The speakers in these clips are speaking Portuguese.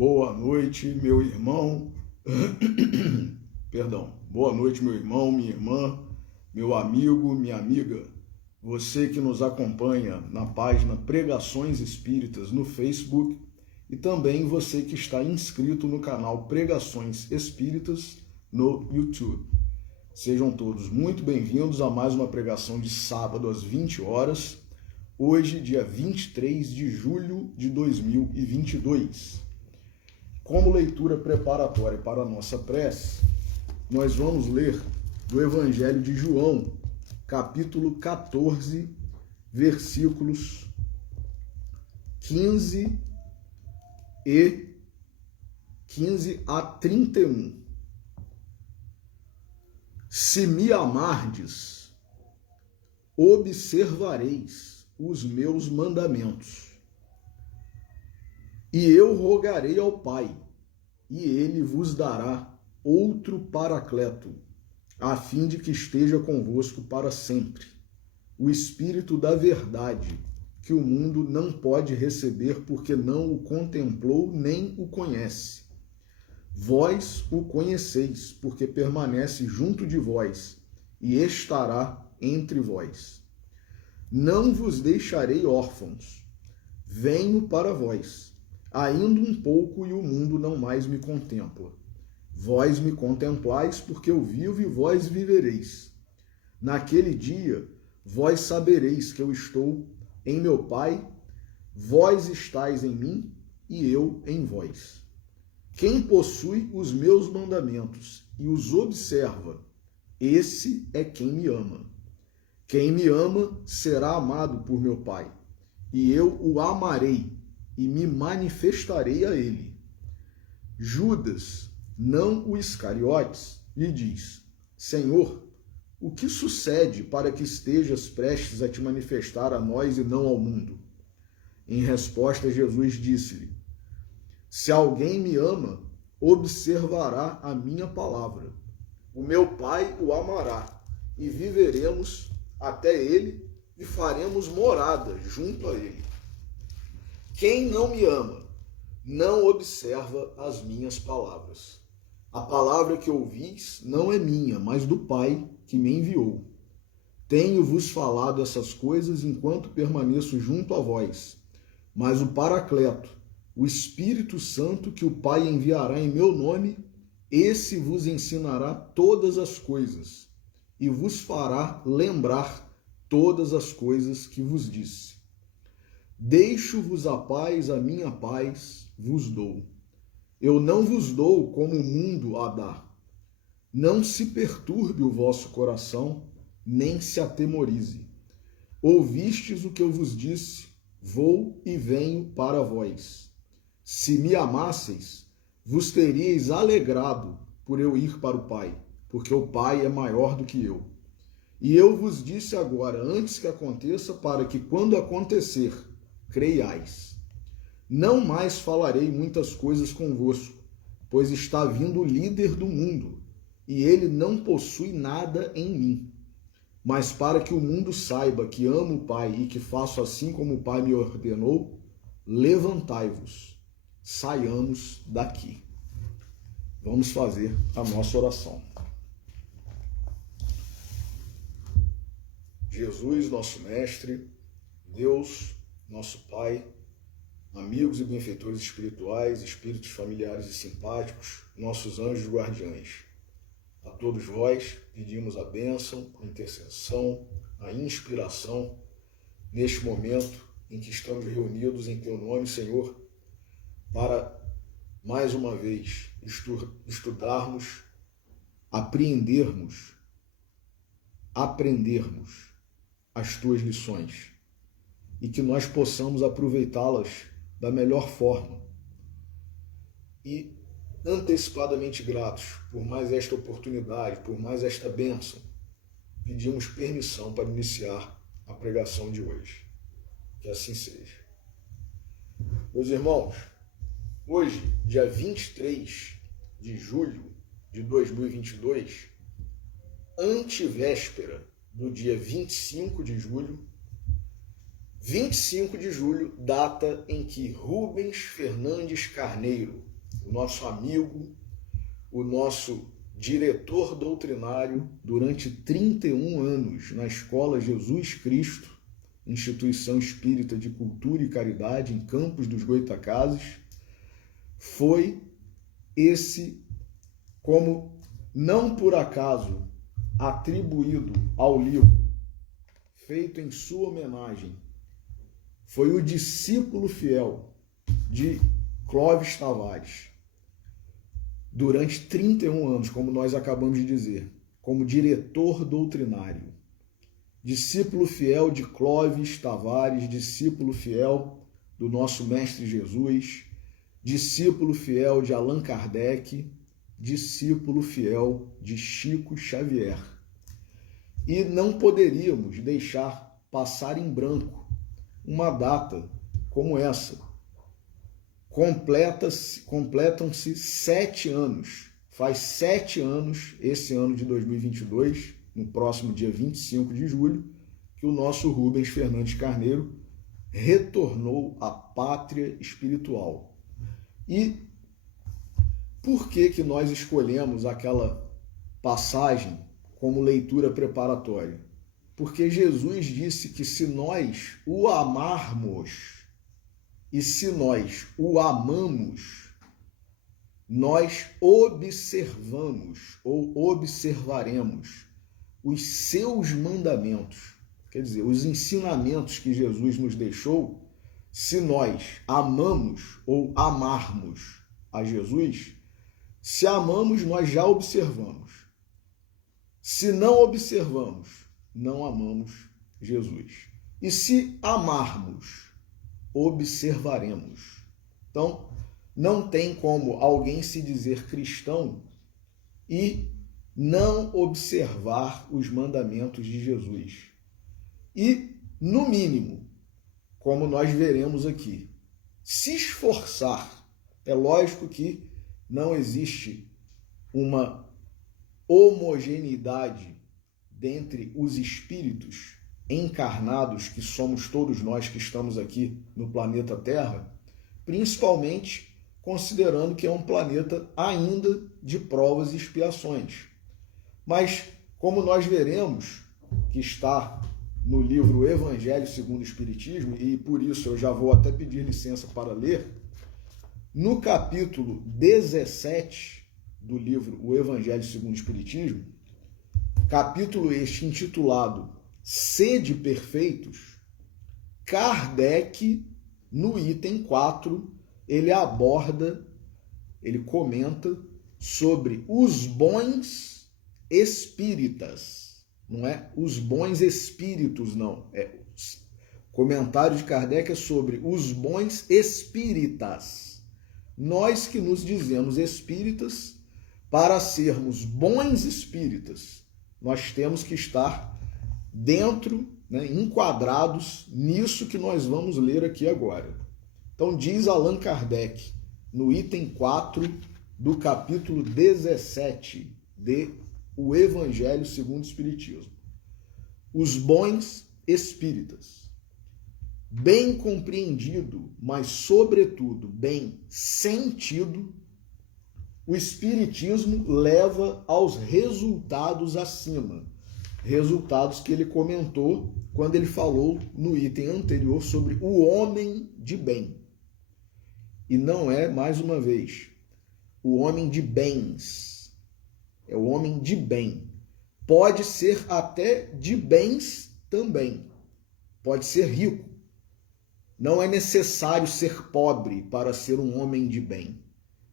Boa noite, meu irmão. Perdão. Boa noite, meu irmão, minha irmã, meu amigo, minha amiga. Você que nos acompanha na página Pregações Espíritas no Facebook e também você que está inscrito no canal Pregações Espíritas no YouTube. Sejam todos muito bem-vindos a mais uma pregação de sábado às 20 horas, hoje, dia 23 de julho de 2022. Como leitura preparatória para a nossa prece, nós vamos ler do Evangelho de João, capítulo 14, versículos 15 a 31. Se me amardes, observareis os meus mandamentos. E eu rogarei ao Pai, e ele vos dará outro Paracleto, a fim de que esteja convosco para sempre, o Espírito da verdade, que o mundo não pode receber porque não o contemplou nem o conhece. Vós o conheceis, porque permanece junto de vós e estará entre vós. Não vos deixarei órfãos, venho para vós. Ainda um pouco e o mundo não mais me contempla. Vós me contemplais porque eu vivo e vós vivereis. Naquele dia, vós sabereis que eu estou em meu Pai, vós estáis em mim e eu em vós. Quem possui os meus mandamentos e os observa, esse é quem me ama. Quem me ama será amado por meu Pai, e eu o amarei e me manifestarei a ele. Judas, não o Iscariotes, lhe diz: Senhor, o que sucede para que estejas prestes a te manifestar a nós e não ao mundo? Em resposta, Jesus disse-lhe: Se alguém me ama, observará a minha palavra. O meu Pai o amará, e viveremos até ele e faremos morada junto a ele. Quem não me ama, não observa as minhas palavras. A palavra que ouvis não é minha, mas do Pai que me enviou. Tenho-vos falado essas coisas enquanto permaneço junto a vós. Mas o Paracleto, o Espírito Santo que o Pai enviará em meu nome, esse vos ensinará todas as coisas e vos fará lembrar todas as coisas que vos disse. Deixo-vos a minha paz vos dou. Eu não vos dou como o mundo a dá. Não se perturbe o vosso coração, nem se atemorize. Ouvistes o que eu vos disse, vou e venho para vós. Se me amasseis, vos teríeis alegrado por eu ir para o Pai, porque o Pai é maior do que eu. E eu vos disse agora, antes que aconteça, para que quando acontecer, creiais. Não mais falarei muitas coisas convosco, pois está vindo o líder do mundo, e ele não possui nada em mim. Mas para que o mundo saiba que amo o Pai e que faço assim como o Pai me ordenou, levantai-vos, saiamos daqui. Vamos fazer a nossa oração. Jesus, nosso Mestre, Deus, nosso Pai, amigos e benfeitores espirituais, espíritos familiares e simpáticos, nossos anjos guardiães. A todos vós pedimos a bênção, a intercessão, a inspiração neste momento em que estamos reunidos em Teu nome, Senhor, para mais uma vez estudarmos, aprendermos as Tuas lições e que nós possamos aproveitá-las da melhor forma. E antecipadamente gratos por mais esta oportunidade, por mais esta bênção, pedimos permissão para iniciar a pregação de hoje. Que assim seja. Meus irmãos, hoje, dia 23 de julho de 2022, antevéspera do dia 25 de julho, 25 de julho, data em que Rubens Fernandes Carneiro, o nosso amigo, o nosso diretor doutrinário durante 31 anos na Escola Jesus Cristo, instituição espírita de cultura e caridade em Campos dos Goitacazes, foi esse, como não por acaso atribuído ao livro, feito em sua homenagem, foi o discípulo fiel de Clóvis Tavares, durante 31 anos, como nós acabamos de dizer, como diretor doutrinário. Discípulo fiel de Clóvis Tavares, discípulo fiel do nosso Mestre Jesus, discípulo fiel de Allan Kardec, discípulo fiel de Chico Xavier. E não poderíamos deixar passar em branco uma data como essa. Completam-se 7 anos. Faz 7 anos, esse ano de 2022, no próximo dia 25 de julho, que o nosso Rubens Fernandes Carneiro retornou à pátria espiritual. E por que nós escolhemos aquela passagem como leitura preparatória? Porque Jesus disse que se nós o amarmos e se nós o amamos, nós observamos ou observaremos os seus mandamentos. Quer dizer, os ensinamentos que Jesus nos deixou, se nós amamos ou amarmos a Jesus, se amamos, nós já observamos. Se não observamos, não amamos Jesus. E se amarmos, observaremos. Então, não tem como alguém se dizer cristão e não observar os mandamentos de Jesus. E, no mínimo, como nós veremos aqui, se esforçar. É lógico que não existe uma homogeneidade dentre os espíritos encarnados, que somos todos nós que estamos aqui no planeta Terra, principalmente considerando que é um planeta ainda de provas e expiações. Mas, como nós veremos, que está no livro Evangelho segundo o Espiritismo, e por isso eu já vou até pedir licença para ler, no capítulo 17 do livro O Evangelho segundo o Espiritismo, capítulo este intitulado Sede Perfeitos, Kardec, no item 4, ele aborda, ele comenta sobre os bons espíritas. Não é os bons espíritos, não. O comentário de Kardec é sobre os bons espíritas. Nós que nos dizemos espíritas, para sermos bons espíritas, nós temos que estar dentro, enquadrados nisso que nós vamos ler aqui agora. Então diz Allan Kardec, no item 4 do capítulo 17 de O Evangelho segundo o Espiritismo. Os bons espíritas. Bem compreendido, mas sobretudo bem sentido, o Espiritismo leva aos resultados acima. Resultados que ele comentou quando ele falou no item anterior sobre o homem de bem. E não é, mais uma vez, o homem de bens. É o homem de bem. Pode ser até de bens também. Pode ser rico. Não é necessário ser pobre para ser um homem de bem.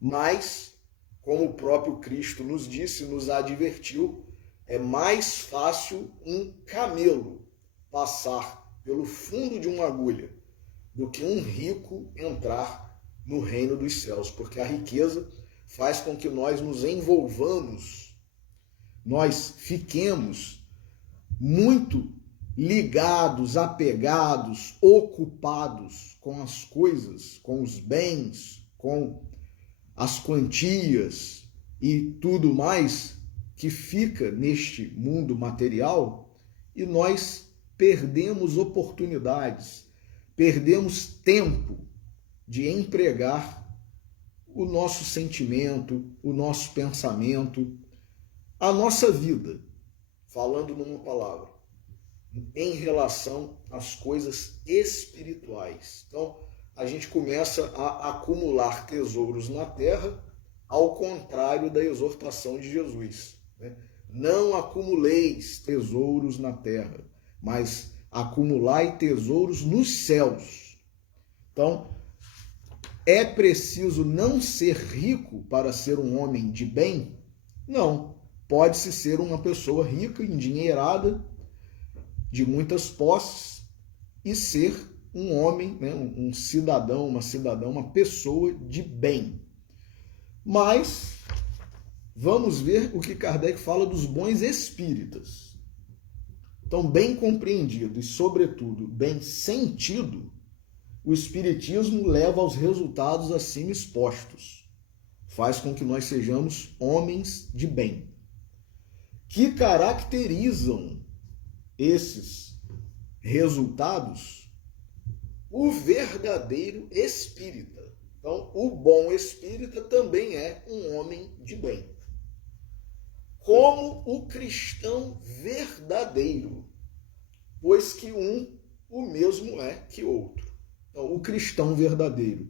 Mas, como o próprio Cristo nos disse, nos advertiu, é mais fácil um camelo passar pelo fundo de uma agulha do que um rico entrar no reino dos céus, porque a riqueza faz com que nós nos envolvamos, nós fiquemos muito ligados, apegados, ocupados com as coisas, com os bens, com as quantias e tudo mais que fica neste mundo material, e nós perdemos oportunidades, perdemos tempo de empregar o nosso sentimento, o nosso pensamento, a nossa vida, falando numa palavra, em relação às coisas espirituais. Então, a gente começa a acumular tesouros na terra, ao contrário da exortação de Jesus, né? Não acumuleis tesouros na terra, mas acumulai tesouros nos céus. Então, é preciso não ser rico para ser um homem de bem? Não. Pode-se ser uma pessoa rica, endinheirada, de muitas posses, e ser um homem, né, um cidadão, uma cidadã, uma pessoa de bem. Mas vamos ver o que Kardec fala dos bons espíritas. Então, bem compreendido e, sobretudo, bem sentido, o espiritismo leva aos resultados acima expostos. Faz com que nós sejamos homens de bem. Que caracterizam esses resultados? O verdadeiro espírita. Então, o bom espírita também é um homem de bem. Como o cristão verdadeiro, pois que o mesmo é que outro. Então, o cristão verdadeiro,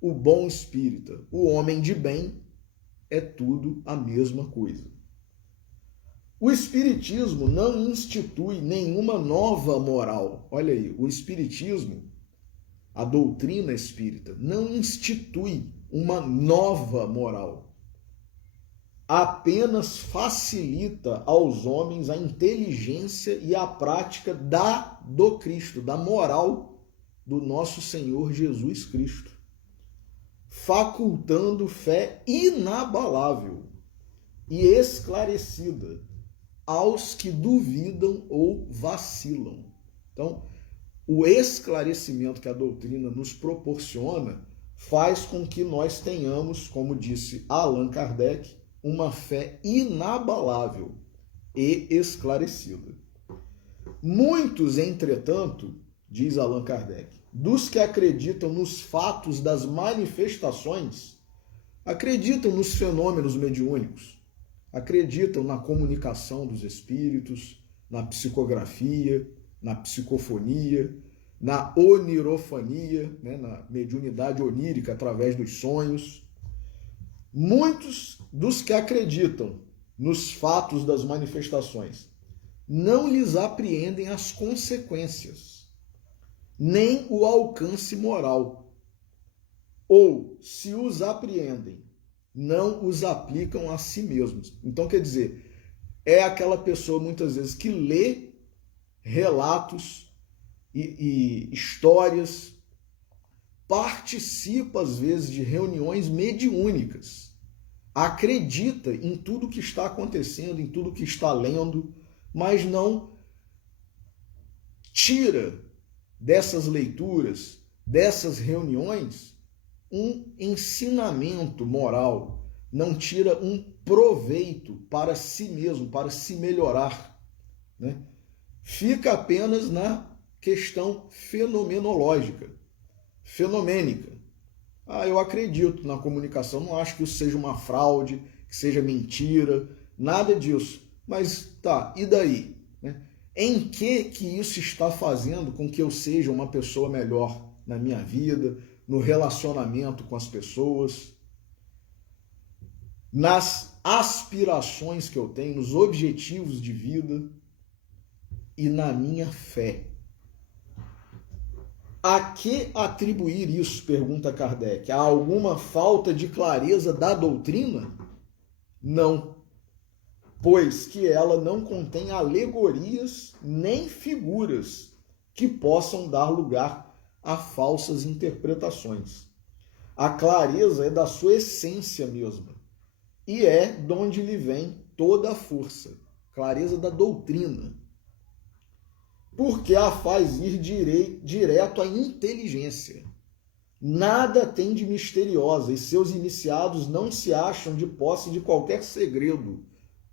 o bom espírita, o homem de bem, é tudo a mesma coisa. O espiritismo não institui nenhuma nova moral. Olha aí, o espiritismo, a doutrina espírita, não institui uma nova moral. Apenas facilita aos homens a inteligência e a prática do Cristo, da moral do nosso Senhor Jesus Cristo, facultando fé inabalável e esclarecida aos que duvidam ou vacilam. Então, o esclarecimento que a doutrina nos proporciona faz com que nós tenhamos, como disse Allan Kardec, uma fé inabalável e esclarecida. Muitos, entretanto, diz Allan Kardec, dos que acreditam nos fatos das manifestações, acreditam nos fenômenos mediúnicos, acreditam na comunicação dos espíritos, na psicografia, na psicofonia, na onirofania, né, na mediunidade onírica através dos sonhos. Muitos dos que acreditam nos fatos das manifestações não lhes apreendem as consequências, nem o alcance moral. Ou, se os apreendem, não os aplicam a si mesmos. Então, quer dizer, é aquela pessoa, muitas vezes, que lê relatos e histórias, participa, às vezes, de reuniões mediúnicas, acredita em tudo que está acontecendo, em tudo que está lendo, mas não tira dessas leituras, dessas reuniões, um ensinamento moral, não tira um proveito para si mesmo, para se melhorar, né? Fica apenas na questão fenomenológica, fenomênica. Eu acredito na comunicação, não acho que isso seja uma fraude, que seja mentira, nada disso. Mas tá, e daí? Né? Em que isso está fazendo com que eu seja uma pessoa melhor na minha vida, no relacionamento com as pessoas, nas aspirações que eu tenho, nos objetivos de vida e na minha fé? A que atribuir isso? Pergunta Kardec. Há alguma falta de clareza da doutrina? Não, pois que ela não contém alegorias nem figuras que possam dar lugar a falsas interpretações. A clareza é da sua essência mesma e é de onde lhe vem toda a força, clareza da doutrina, porque a faz ir direto à inteligência. Nada tem de misteriosa e seus iniciados não se acham de posse de qualquer segredo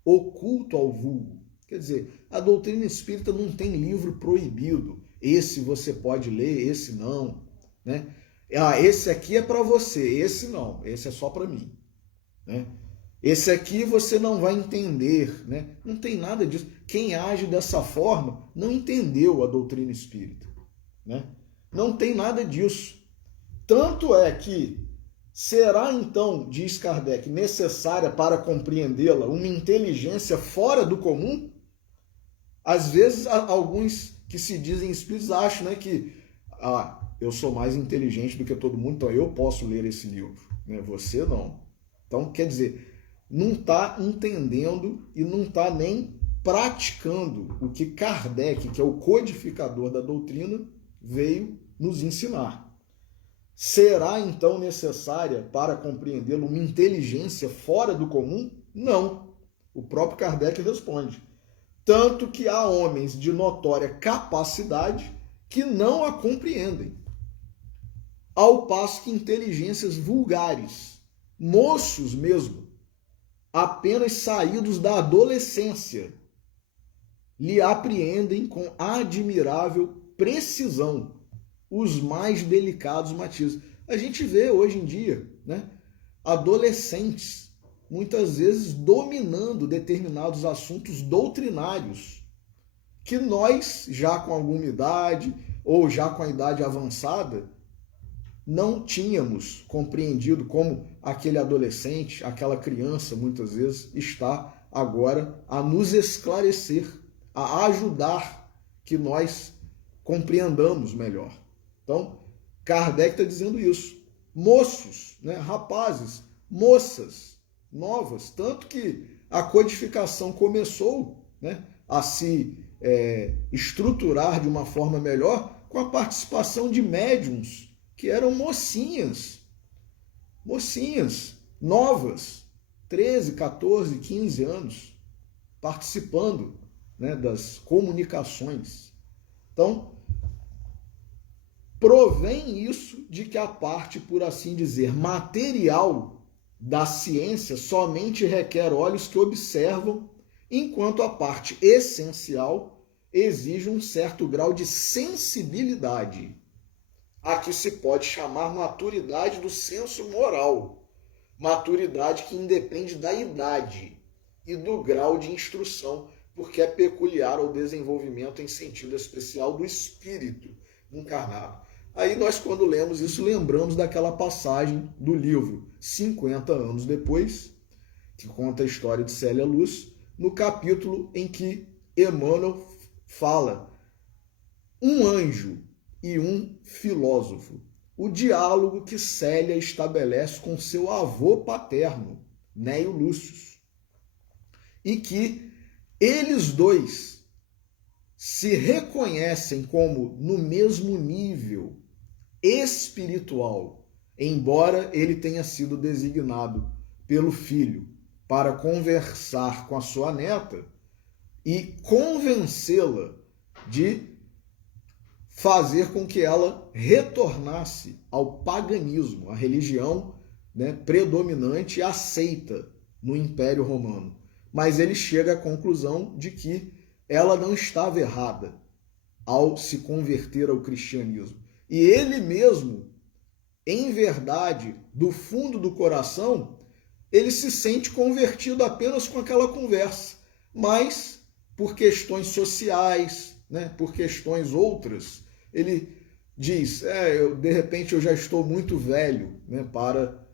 oculto ao vulgo. Quer dizer, a doutrina espírita não tem livro proibido, esse você pode ler, esse não, né? Ah, esse aqui é para você, esse não, esse é só para mim, né? Esse aqui você não vai entender, né? Não tem nada disso. Quem age dessa forma não entendeu a doutrina espírita, né? Não tem nada disso. Tanto é que será então, diz Kardec, necessária para compreendê-la uma inteligência fora do comum? Às vezes, alguns que se dizem espíritos acham, né, que eu sou mais inteligente do que todo mundo, então eu posso ler esse livro, né? Você não. Então, quer dizer, não está entendendo e não está nem praticando o que Kardec, que é o codificador da doutrina, veio nos ensinar. Será então necessária para compreendê-lo uma inteligência fora do comum? Não. O próprio Kardec responde. Tanto que há homens de notória capacidade que não a compreendem. Ao passo que inteligências vulgares, moços mesmo, apenas saídos da adolescência, lhe apreendem com admirável precisão os mais delicados matizes. A gente vê hoje em dia, né, adolescentes muitas vezes dominando determinados assuntos doutrinários que nós, já com alguma idade ou já com a idade avançada, não tínhamos compreendido, como aquele adolescente, aquela criança, muitas vezes, está agora a nos esclarecer, a ajudar que nós compreendamos melhor. Então, Kardec está dizendo isso. Moços, né, rapazes, moças novas, tanto que a codificação começou, né, a se estruturar de uma forma melhor com a participação de médiuns que eram mocinhas novas, 13, 14, 15 anos, participando, né, das comunicações. Então, provém isso de que a parte, por assim dizer, material da ciência somente requer olhos que observam, enquanto a parte essencial exige um certo grau de sensibilidade, a que se pode chamar maturidade do senso moral, maturidade que independe da idade e do grau de instrução, porque é peculiar ao desenvolvimento em sentido especial do espírito encarnado. Aí nós, quando lemos isso, lembramos daquela passagem do livro 50 anos depois, que conta a história de Célia Luz, no capítulo em que Emmanuel fala um anjo e um filósofo, o diálogo que Célia estabelece com seu avô paterno, Neio Lúcio, e que eles dois se reconhecem como no mesmo nível espiritual, embora ele tenha sido designado pelo filho para conversar com a sua neta e convencê-la de fazer com que ela retornasse ao paganismo, a religião, né, predominante e aceita no Império Romano. Mas ele chega à conclusão de que ela não estava errada ao se converter ao cristianismo. E ele mesmo, em verdade, do fundo do coração, ele se sente convertido apenas com aquela conversa, mas por questões sociais, né, por questões outras, ele diz, de repente eu já estou muito velho, né, para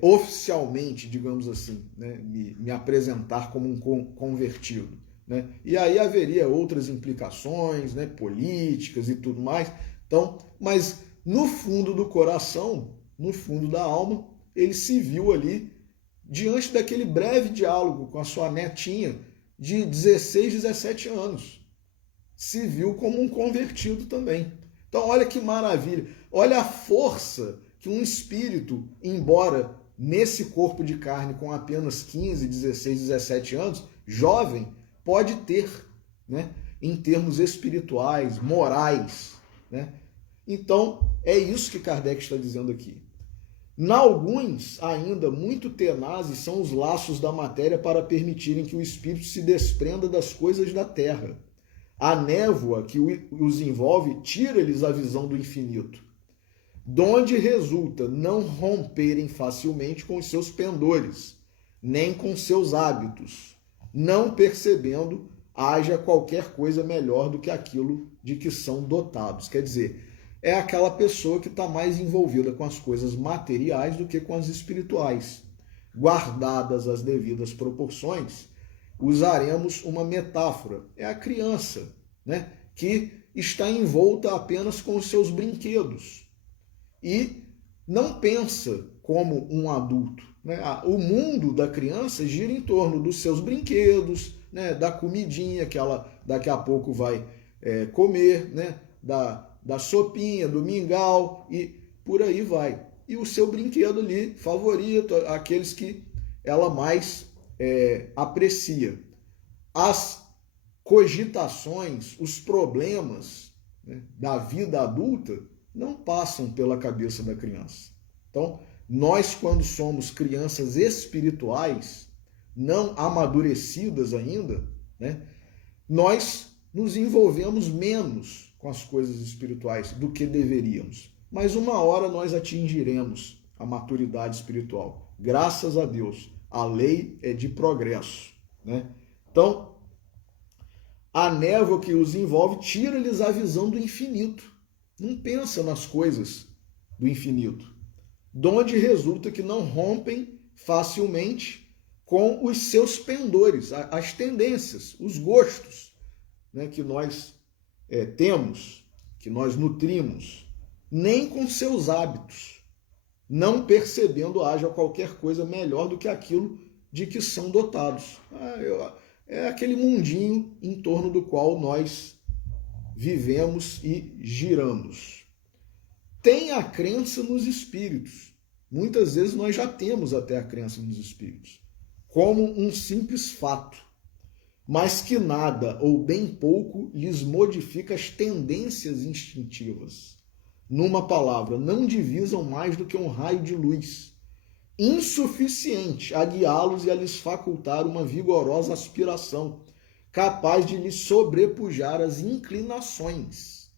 oficialmente, digamos assim, né, me apresentar como um convertido, né? E aí haveria outras implicações, né, políticas e tudo mais. Então, mas no fundo do coração, no fundo da alma, ele se viu ali diante daquele breve diálogo com a sua netinha de 16, 17 anos. Se viu como um convertido também. Então, olha que maravilha. Olha a força que um espírito, embora nesse corpo de carne com apenas 15, 16, 17 anos, jovem, pode ter, né, em termos espirituais, morais, né? Então, é isso que Kardec está dizendo aqui. Alguns, ainda muito tenazes, são os laços da matéria para permitirem que o espírito se desprenda das coisas da terra, A névoa que os envolve tira-lhes a visão do infinito, donde resulta não romperem facilmente com os seus pendores, nem com seus hábitos, não percebendo haja qualquer coisa melhor do que aquilo de que são dotados. Quer dizer, é aquela pessoa que está mais envolvida com as coisas materiais do que com as espirituais. Guardadas as devidas proporções, usaremos uma metáfora. É a criança, né, que está envolta apenas com os seus brinquedos e não pensa como um adulto, né? O mundo da criança gira em torno dos seus brinquedos, né, da comidinha que ela daqui a pouco vai comer, né, da sopinha, do mingau e por aí vai. E o seu brinquedo ali favorito, aqueles que ela mais aprecia. As cogitações, os problemas, né, da vida adulta não passam pela cabeça da criança. Então, nós, quando somos crianças espirituais, não amadurecidas ainda, né, nós nos envolvemos menos com as coisas espirituais do que deveríamos. Mas uma hora nós atingiremos a maturidade espiritual. Graças a Deus, a lei é de progresso, né? Então, a névoa que os envolve tira-lhes a visão do infinito. Não pensa nas coisas do infinito. Donde resulta que não rompem facilmente com os seus pendores, as tendências, os gostos, né, que nós temos, que nós nutrimos, nem com seus hábitos, não percebendo haja qualquer coisa melhor do que aquilo de que são dotados. É aquele mundinho em torno do qual nós vivemos e giramos. Tem a crença nos espíritos. Muitas vezes nós já temos até a crença nos espíritos, como um simples fato, mas que nada ou bem pouco lhes modifica as tendências instintivas. Numa palavra, não divisam mais do que um raio de luz, insuficiente a guiá-los e a lhes facultar uma vigorosa aspiração, capaz de lhes sobrepujar as inclinações.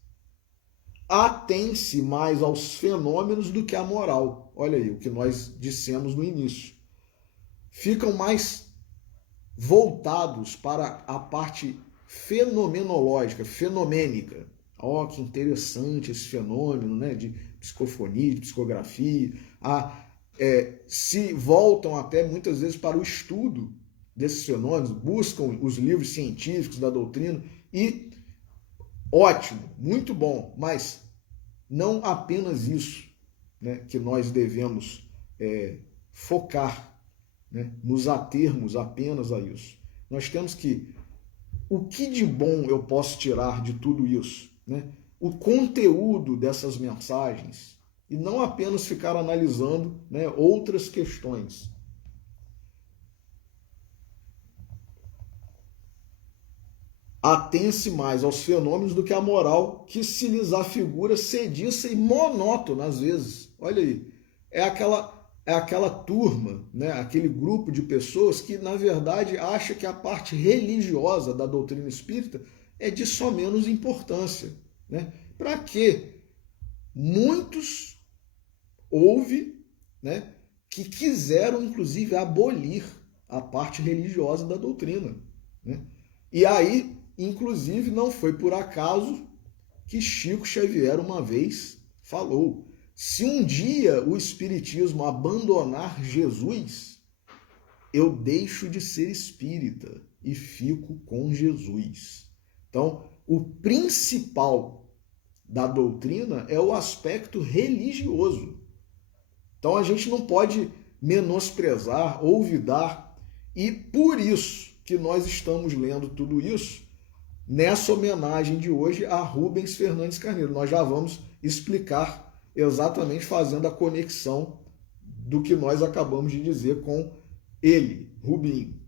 Atém-se mais aos fenômenos do que à moral. Olha aí o que nós dissemos no início. Ficam mais voltados para a parte fenomenológica, fenomênica. Que interessante esse fenômeno, né, de psicofonia, de psicografia. Se voltam até muitas vezes para o estudo desses fenômenos, buscam os livros científicos da doutrina e ótimo, muito bom, mas não apenas isso, né, que nós devemos focar, né, nos atermos apenas a isso. Nós temos que, o que de bom eu posso tirar de tudo isso, né? O conteúdo dessas mensagens, e não apenas ficar analisando, né, outras questões. Atém-se mais aos fenômenos do que à moral, que se lhes afigura sediça e monótona às vezes. Olha aí, é aquela turma, né, aquele grupo de pessoas que, na verdade, acha que a parte religiosa da doutrina espírita é de só menos importância, né? Para quê? Muitos houve, né, que quiseram, inclusive, abolir a parte religiosa da doutrina, né? E aí, inclusive, não foi por acaso que Chico Xavier uma vez falou: se um dia o Espiritismo abandonar Jesus, eu deixo de ser espírita e fico com Jesus. Então, o principal da doutrina é o aspecto religioso. Então, a gente não pode menosprezar, olvidar, e por isso que nós estamos lendo tudo isso nessa homenagem de hoje a Rubens Fernandes Carneiro. Nós já vamos explicar exatamente fazendo a conexão do que nós acabamos de dizer com ele, Rubinho.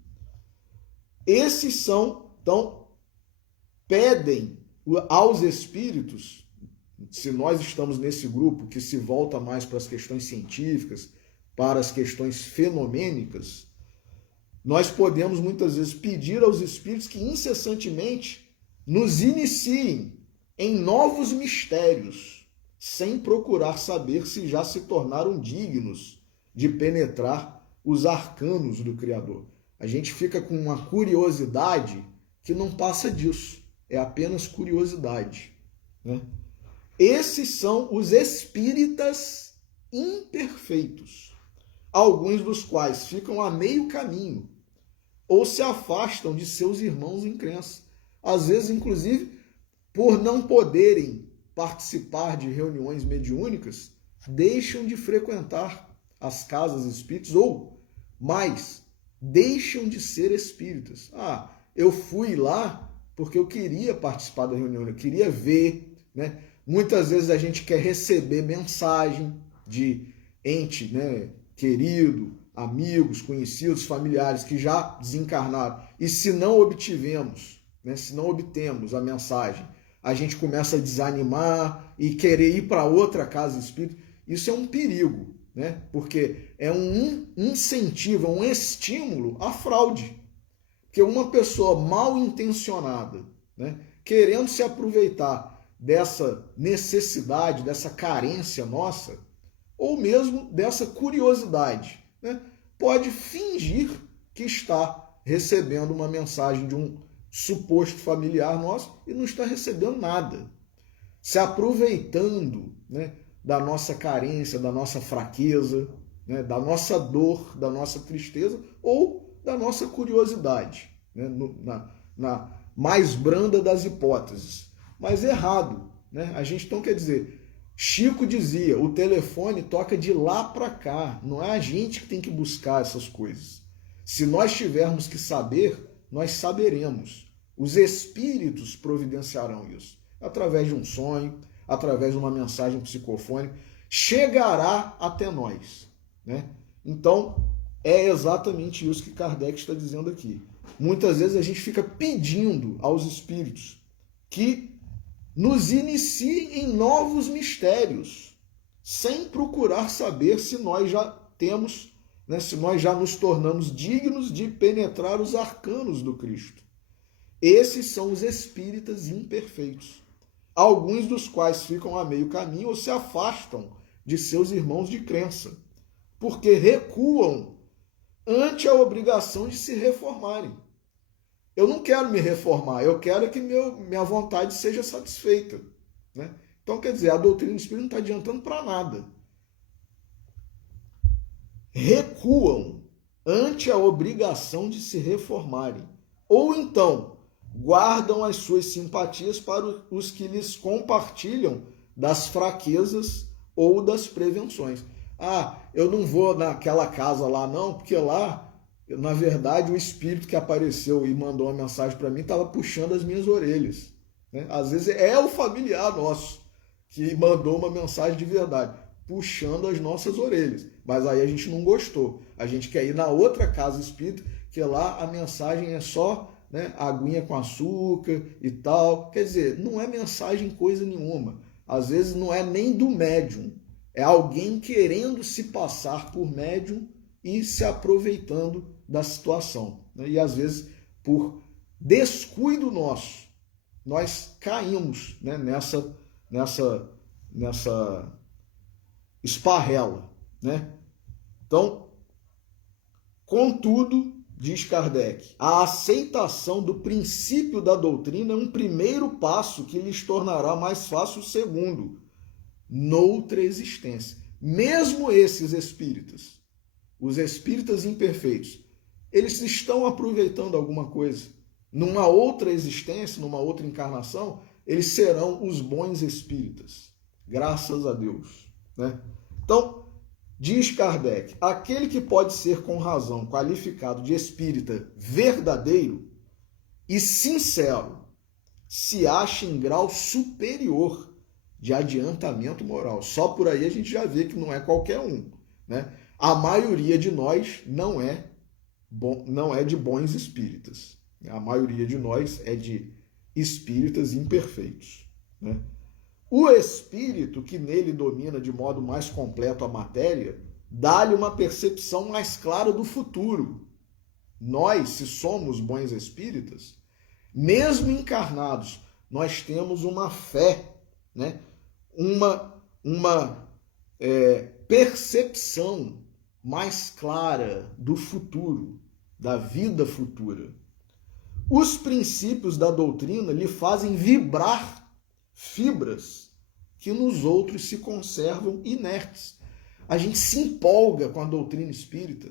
Esses são, então, pedem aos espíritos, se nós estamos nesse grupo que se volta mais para as questões científicas, para as questões fenomênicas, nós podemos muitas vezes pedir aos espíritos que incessantemente nos iniciem em novos mistérios, sem procurar saber se já se tornaram dignos de penetrar os arcanos do Criador. A gente fica com uma curiosidade que não passa disso, é apenas curiosidade, né? Esses são os espíritas imperfeitos, alguns dos quais ficam a meio caminho ou se afastam de seus irmãos em crença. Às vezes, inclusive, por não poderem participar de reuniões mediúnicas, deixam de frequentar as casas espíritas ou, mais, deixam de ser espíritas. Ah, eu fui lá porque eu queria participar da reunião, eu queria ver, né? Muitas vezes a gente quer receber mensagem de ente, né, querido, amigos, conhecidos, familiares que já desencarnaram. E se não obtivemos, né, se não obtemos a mensagem, a gente começa a desanimar e querer ir para outra casa espírita. Isso é um perigo, né? Porque é um incentivo, é um estímulo à fraude. Porque uma pessoa mal intencionada, né, querendo se aproveitar dessa necessidade, dessa carência nossa, ou mesmo dessa curiosidade, né, pode fingir que está recebendo uma mensagem de um suposto familiar nosso e não está recebendo nada, se aproveitando, né, da nossa carência, da nossa fraqueza, né, da nossa dor, da nossa tristeza ou da nossa curiosidade, né, na mais branda das hipóteses. Mas errado, né? A gente então quer dizer, Chico dizia, o telefone toca de lá para cá, não é a gente que tem que buscar essas coisas. Se nós tivermos que saber, nós saberemos. Os espíritos providenciarão isso, através de um sonho, através de uma mensagem psicofônica, chegará até nós, né? Então, é exatamente isso que Kardec está dizendo aqui. Muitas vezes a gente fica pedindo aos espíritos que nos iniciem em novos mistérios, sem procurar saber se nós já temos, né, se nós já nos tornamos dignos de penetrar os arcanos do Cristo. Esses são os espíritas imperfeitos, alguns dos quais ficam a meio caminho ou se afastam de seus irmãos de crença, porque recuam ante a obrigação de se reformarem. Eu não quero me reformar, eu quero que minha vontade seja satisfeita, né? Então, quer dizer, a doutrina do Espírito não está adiantando para nada. Recuam ante a obrigação de se reformarem. Ou então, guardam as suas simpatias para os que lhes compartilham das fraquezas ou das prevenções. Ah, eu não vou naquela casa lá não, porque lá, na verdade, o espírito que apareceu e mandou uma mensagem para mim estava puxando as minhas orelhas, né? Às vezes é o familiar nosso que mandou uma mensagem de verdade, puxando as nossas orelhas. Mas aí a gente não gostou. A gente quer ir na outra casa espírita, que lá a mensagem é só, né, aguinha com açúcar e tal. Quer dizer, não é mensagem coisa nenhuma. Às vezes não é nem do médium. É alguém querendo se passar por médium e se aproveitando da situação, né? E às vezes, por descuido nosso, nós caímos, né, nessa esparrela, né? Então, contudo, diz Kardec, a aceitação do princípio da doutrina é um primeiro passo que lhes tornará mais fácil o segundo, noutra existência. Mesmo esses espíritas, os espíritas imperfeitos, eles estão aproveitando alguma coisa. Numa outra existência, numa outra encarnação, eles serão os bons espíritas. Graças a Deus, né? Então, diz Kardec, aquele que pode ser com razão qualificado de espírita verdadeiro e sincero, se acha em grau superior de adiantamento moral. Só por aí a gente já vê que não é qualquer um, né? A maioria de nós não é de bons espíritas. A maioria de nós é de espíritas imperfeitos, né? O espírito que nele domina de modo mais completo a matéria, dá-lhe uma percepção mais clara do futuro. Nós, se somos bons espíritas, Mesmo encarnados, nós temos uma fé, né? uma percepção mais clara do futuro, da vida futura. Os princípios da doutrina lhe fazem vibrar fibras que nos outros se conservam inertes. A gente se empolga com a doutrina espírita,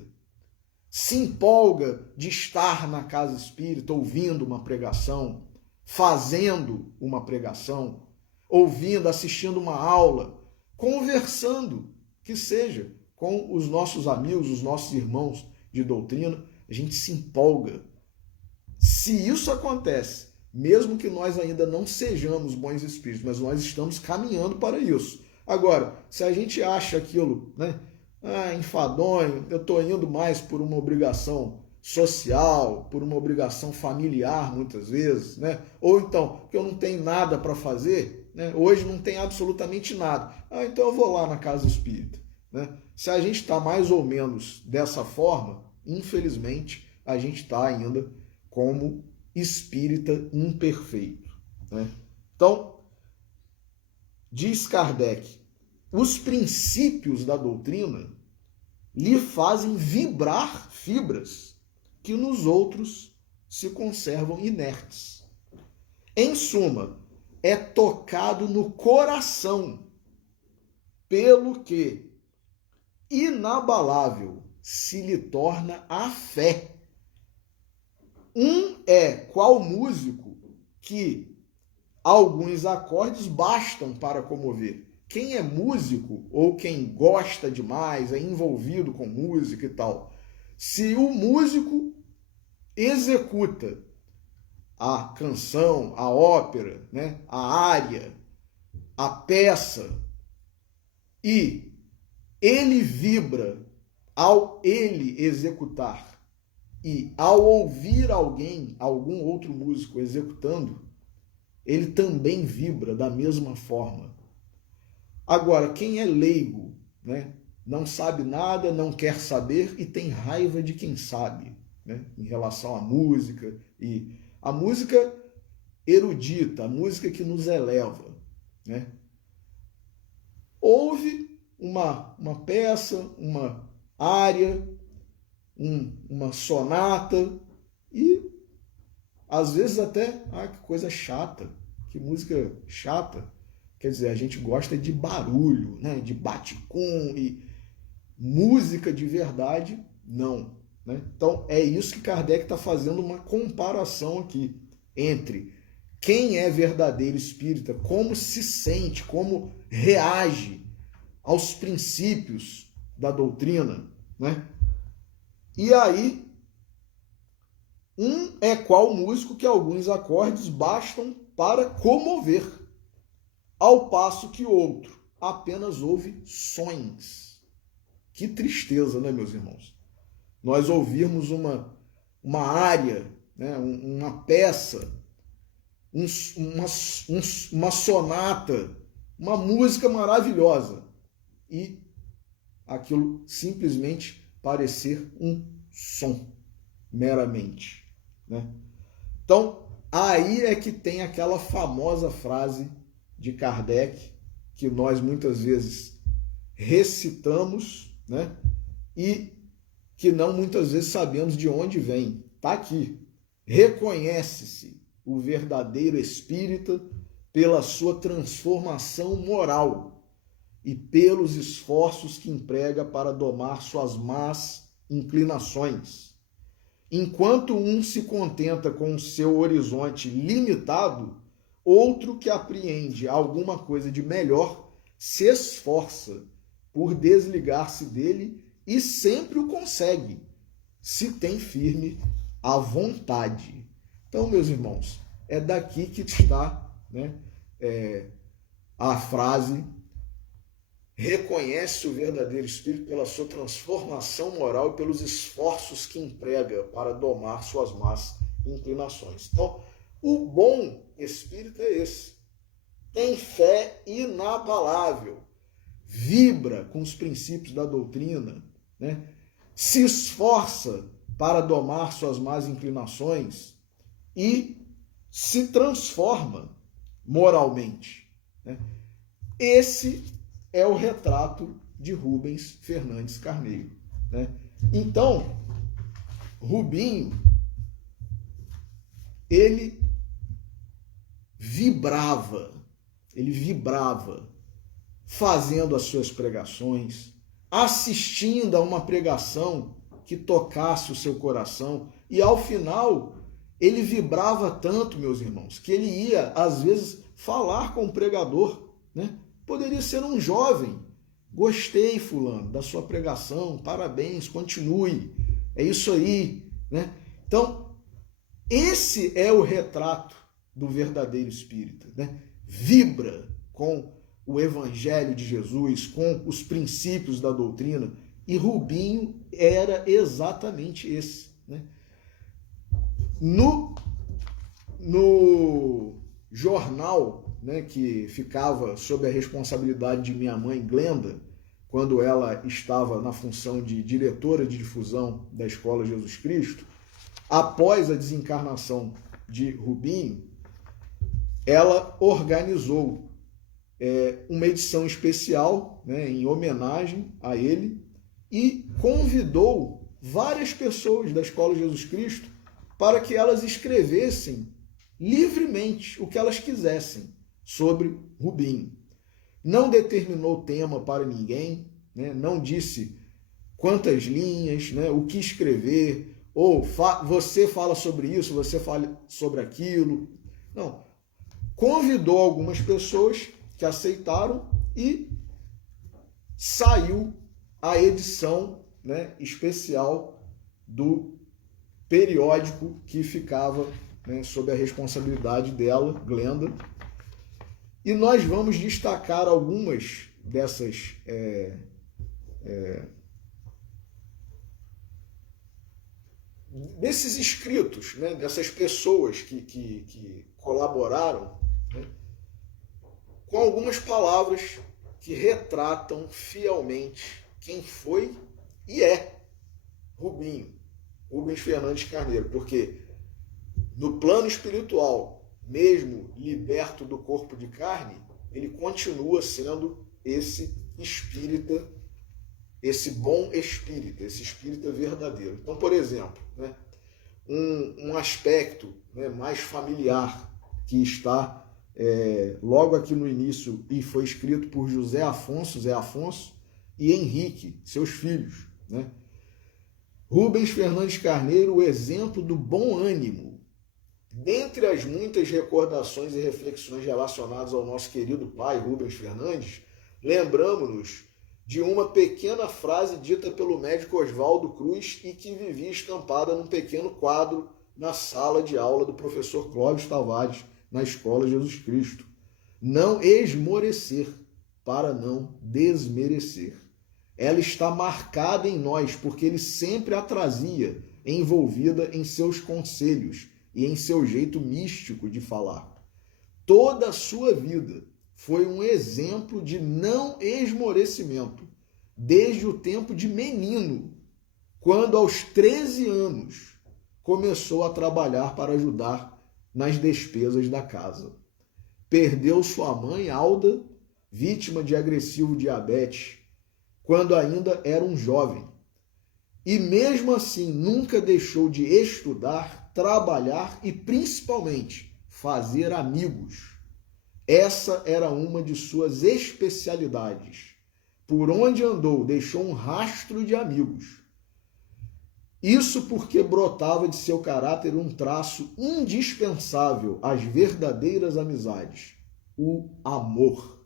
se empolga de estar na casa espírita, ouvindo uma pregação, fazendo uma pregação, ouvindo, assistindo uma aula, conversando, que seja, com os nossos amigos, os nossos irmãos de doutrina, a gente se empolga. Se isso acontece, mesmo que nós ainda não sejamos bons espíritos, mas nós estamos caminhando para isso. Agora, se a gente acha aquilo, né, enfadonho, eu estou indo mais por uma obrigação social, por uma obrigação familiar, muitas vezes, né? Ou então, que eu não tenho nada para fazer, né? Hoje não tem absolutamente nada. Então eu vou lá na casa espírita, né? Se a gente está mais ou menos dessa forma, infelizmente, a gente está ainda como espírita imperfeito, né? Então, diz Kardec, os princípios da doutrina lhe fazem vibrar fibras que nos outros se conservam inertes. Em suma, é tocado no coração, pelo que inabalável se lhe torna a fé. É qual músico que alguns acordes bastam para comover. Quem é músico ou quem gosta demais, é envolvido com música e tal, se o músico executa a canção, a ópera, né, a área, a peça, e ele vibra ao ele executar, e ao ouvir algum outro músico executando, ele também vibra da mesma forma. Agora, quem é leigo, né, não sabe nada, não quer saber e tem raiva de quem sabe, né, em relação à música, e a música erudita, a música que nos eleva, né? Ouve uma peça, uma área, uma sonata e às vezes até, que coisa chata, que música chata. Quer dizer, a gente gosta de barulho, né? De bate-cum, e música de verdade, não. Né? Então, é isso que Kardec está fazendo uma comparação aqui entre quem é verdadeiro espírita, como se sente, como reage aos princípios da doutrina. Né? E aí, é qual músico que alguns acordes bastam para comover, ao passo que outro apenas ouve sons. Que tristeza, né, meus irmãos? Nós ouvirmos uma área, né, uma peça, uma sonata, uma música maravilhosa, e aquilo simplesmente parecer um som, meramente. Né? Então, aí é que tem aquela famosa frase de Kardec, que nós muitas vezes recitamos, né? E que não muitas vezes sabemos de onde vem. Está aqui. Reconhece-se o verdadeiro espírita pela sua transformação moral e pelos esforços que emprega para domar suas más inclinações. Enquanto um se contenta com o seu horizonte limitado, outro que apreende alguma coisa de melhor se esforça por desligar-se dele e sempre o consegue, se tem firme a vontade. Então, meus irmãos, é daqui que está, né, a frase: reconhece o verdadeiro espírito pela sua transformação moral e pelos esforços que emprega para domar suas más inclinações. Então, o bom espírito é esse. Tem fé inabalável, vibra com os princípios da doutrina, né? Se esforça para domar suas más inclinações e se transforma moralmente, né? Esse é o retrato de Rubens Fernandes Carneiro, né? Então, Rubinho, ele vibrava fazendo as suas pregações, assistindo a uma pregação que tocasse o seu coração, e ao final ele vibrava tanto, meus irmãos, que ele ia, às vezes, falar com o pregador, né? Poderia ser um jovem: gostei, fulano, da sua pregação, parabéns, continue, é isso aí, né? Então, esse é o retrato do verdadeiro espírita, né? Vibra com o evangelho de Jesus, com os princípios da doutrina, e Rubinho era exatamente esse, né? No jornal, né, que ficava sob a responsabilidade de minha mãe, Glenda, quando ela estava na função de diretora de difusão da Escola Jesus Cristo, após a desencarnação de Rubinho, ela organizou uma edição especial, né, em homenagem a ele, e convidou várias pessoas da Escola Jesus Cristo para que elas escrevessem livremente o que elas quisessem sobre Rubinho. Não determinou tema para ninguém, né? Não disse quantas linhas, né? O que escrever, ou você fala sobre isso, você fala sobre aquilo. Não. Convidou algumas pessoas que aceitaram e saiu a edição, né, especial do periódico que ficava, né, sob a responsabilidade dela, Glenda. E nós vamos destacar algumas dessas desses escritos, né, dessas pessoas que colaboraram, né, com algumas palavras que retratam fielmente quem foi e é Rubinho, Rubens Fernandes Carneiro, porque no plano espiritual, mesmo liberto do corpo de carne, ele continua sendo esse espírita, esse bom espírita, esse espírita verdadeiro. Então, por exemplo, né, um aspecto, né, mais familiar que está logo aqui no início e foi escrito por Zé Afonso e Henrique, seus filhos, né? Rubens Fernandes Carneiro, o exemplo do bom ânimo. Dentre as muitas recordações e reflexões relacionadas ao nosso querido pai, Rubens Fernandes, lembramos-nos de uma pequena frase dita pelo médico Oswaldo Cruz e que vivia estampada num pequeno quadro na sala de aula do professor Clóvis Tavares, na Escola Jesus Cristo: não esmorecer para não desmerecer. Ela está marcada em nós porque ele sempre a trazia envolvida em seus conselhos e em seu jeito místico de falar. Toda a sua vida foi um exemplo de não esmorecimento, desde o tempo de menino, quando aos 13 anos começou a trabalhar para ajudar nas despesas da casa. Perdeu sua mãe, Alda, vítima de agressivo diabetes, quando ainda era um jovem. E mesmo assim nunca deixou de estudar, trabalhar e principalmente fazer amigos. Essa era uma de suas especialidades. Por onde andou, deixou um rastro de amigos. Isso porque brotava de seu caráter um traço indispensável às verdadeiras amizades: o amor.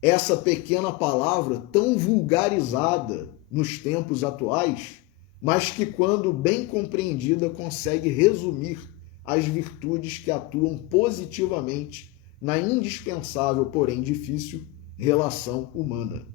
Essa pequena palavra tão vulgarizada nos tempos atuais, mas que, quando bem compreendida, consegue resumir as virtudes que atuam positivamente na indispensável, porém difícil, relação humana.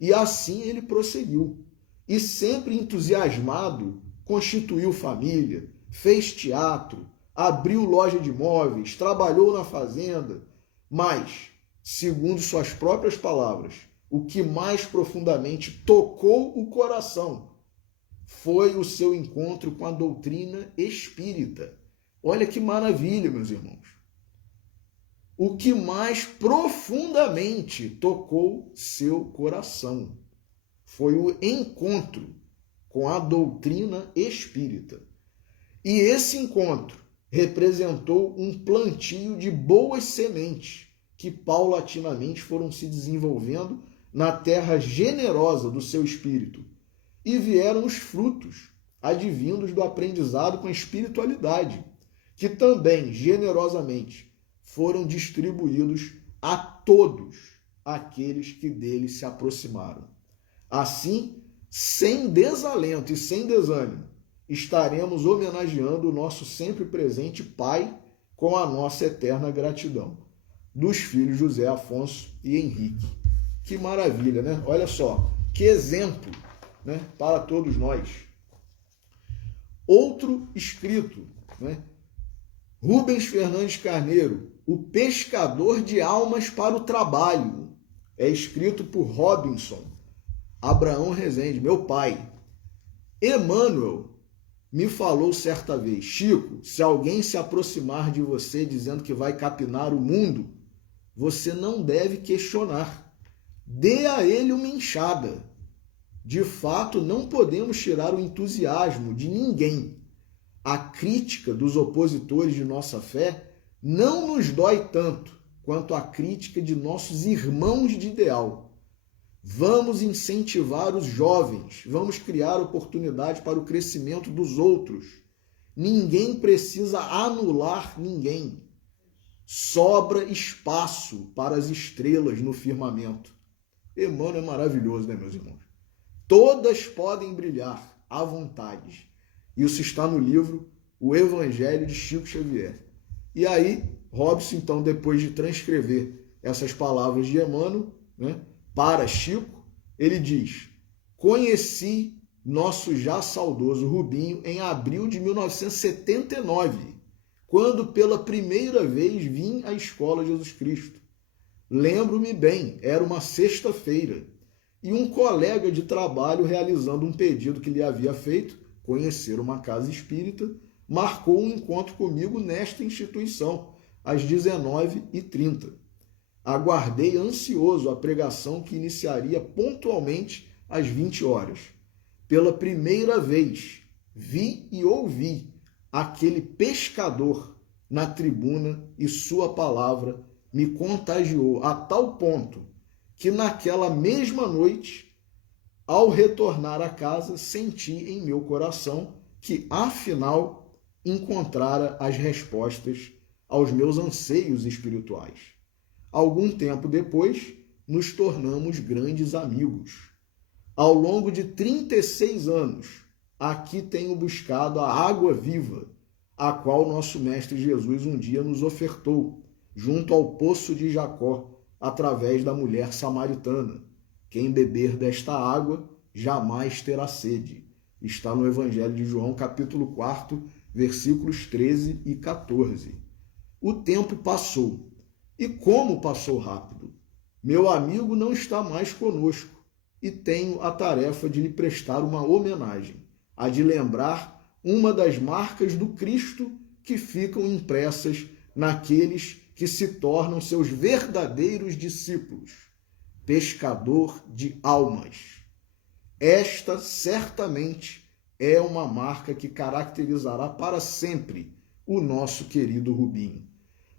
E assim ele prosseguiu. E sempre entusiasmado, constituiu família, fez teatro, abriu loja de móveis, trabalhou na fazenda, mas, segundo suas próprias palavras, o que mais profundamente tocou o coração foi o seu encontro com a doutrina espírita, Olha que maravilha, meus irmãos. O que mais profundamente tocou seu coração foi o encontro com a doutrina espírita. E esse encontro representou um plantio de boas sementes que paulatinamente foram se desenvolvendo na terra generosa do seu espírito. E vieram os frutos advindos do aprendizado com a espiritualidade, que também generosamente foram distribuídos a todos aqueles que dele se aproximaram. Assim, sem desalento e sem desânimo, estaremos homenageando o nosso sempre presente Pai com a nossa eterna gratidão. Dos filhos José, Afonso e Henrique. Que maravilha, né? Olha só, que exemplo, né, para todos nós. Outro escrito, né? Rubens Fernandes Carneiro, O Pescador de Almas para o Trabalho. É escrito por Robinson Abraão Rezende, meu pai. Emmanuel me falou certa vez: Chico, se alguém se aproximar de você dizendo que vai capinar o mundo, você não deve questionar. Dê a ele uma enxada. De fato, não podemos tirar o entusiasmo de ninguém. A crítica dos opositores de nossa fé não nos dói tanto quanto a crítica de nossos irmãos de ideal. Vamos incentivar os jovens, vamos criar oportunidade para o crescimento dos outros. Ninguém precisa anular ninguém. Sobra espaço para as estrelas no firmamento. Emmanuel é maravilhoso, né, meus irmãos? Todas podem brilhar à vontade. Isso está no livro O Evangelho de Chico Xavier. E aí, Robson, então, depois de transcrever essas palavras de Emmanuel, né, para Chico, ele diz: conheci nosso já saudoso Rubinho em abril de 1979, quando pela primeira vez vim à Escola Jesus Cristo. Lembro-me bem, era uma sexta-feira, e um colega de trabalho, realizando um pedido que lhe havia feito, conhecer uma casa espírita, marcou um encontro comigo nesta instituição, às 19h30. Aguardei ansioso a pregação que iniciaria pontualmente às 20 horas. Pela primeira vez, vi e ouvi aquele pescador na tribuna e sua palavra me contagiou a tal ponto que naquela mesma noite, ao retornar a casa, senti em meu coração que, afinal, encontrara as respostas aos meus anseios espirituais. Algum tempo depois, nos tornamos grandes amigos. Ao longo de 36 anos, aqui tenho buscado a água viva, a qual nosso Mestre Jesus um dia nos ofertou, junto ao poço de Jacó, através da mulher samaritana. Quem beber desta água jamais terá sede. Está no Evangelho de João, capítulo 4, versículos 13 e 14. O tempo passou. E como passou rápido! Meu amigo não está mais conosco e tenho a tarefa de lhe prestar uma homenagem, a de lembrar uma das marcas do Cristo que ficam impressas naqueles que se tornam seus verdadeiros discípulos, pescador de almas. Esta certamente é uma marca que caracterizará para sempre o nosso querido Rubinho.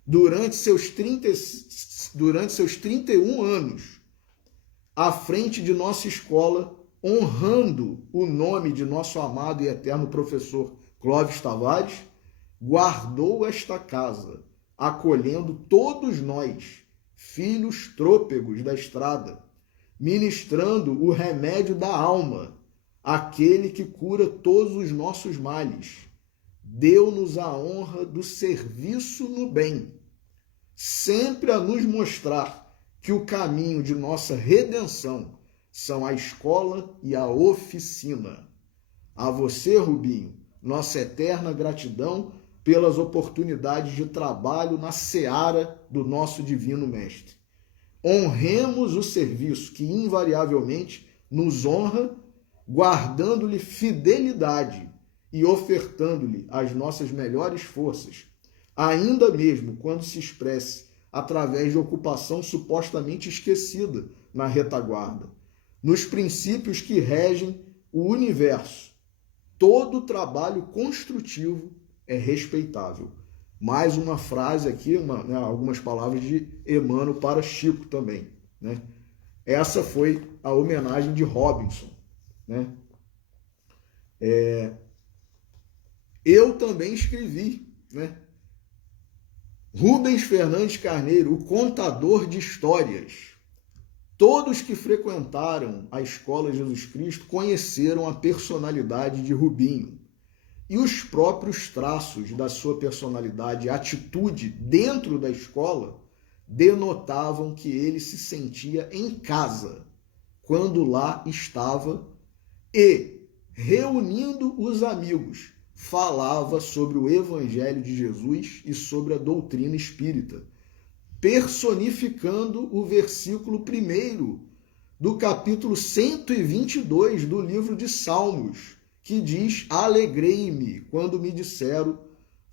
Durante seus 31 anos, à frente de nossa escola, honrando o nome de nosso amado e eterno professor Clóvis Tavares, guardou esta casa, acolhendo todos nós, filhos trôpegos da estrada, ministrando o remédio da alma, aquele que cura todos os nossos males. Deu-nos a honra do serviço no bem, sempre a nos mostrar que o caminho de nossa redenção são a escola e a oficina. A você, Rubinho, nossa eterna gratidão pelas oportunidades de trabalho na seara do nosso Divino Mestre. Honremos o serviço que invariavelmente nos honra, guardando-lhe fidelidade e ofertando-lhe as nossas melhores forças, ainda mesmo quando se expresse através de ocupação supostamente esquecida na retaguarda, nos princípios que regem o universo. Todo trabalho construtivo é respeitável. Mais uma frase aqui, algumas palavras de Emmanuel para Chico também, né? Essa foi a homenagem de Robinson, né? Eu também escrevi, né? Rubens Fernandes Carneiro, o contador de histórias. Todos que frequentaram a Escola Jesus Cristo conheceram a personalidade de Rubinho. E os próprios traços da sua personalidade e atitude dentro da escola denotavam que ele se sentia em casa quando lá estava e, reunindo os amigos, falava sobre o Evangelho de Jesus e sobre a doutrina espírita, personificando o versículo 1º do capítulo 122 do livro de Salmos, que diz: alegrei-me quando me disseram,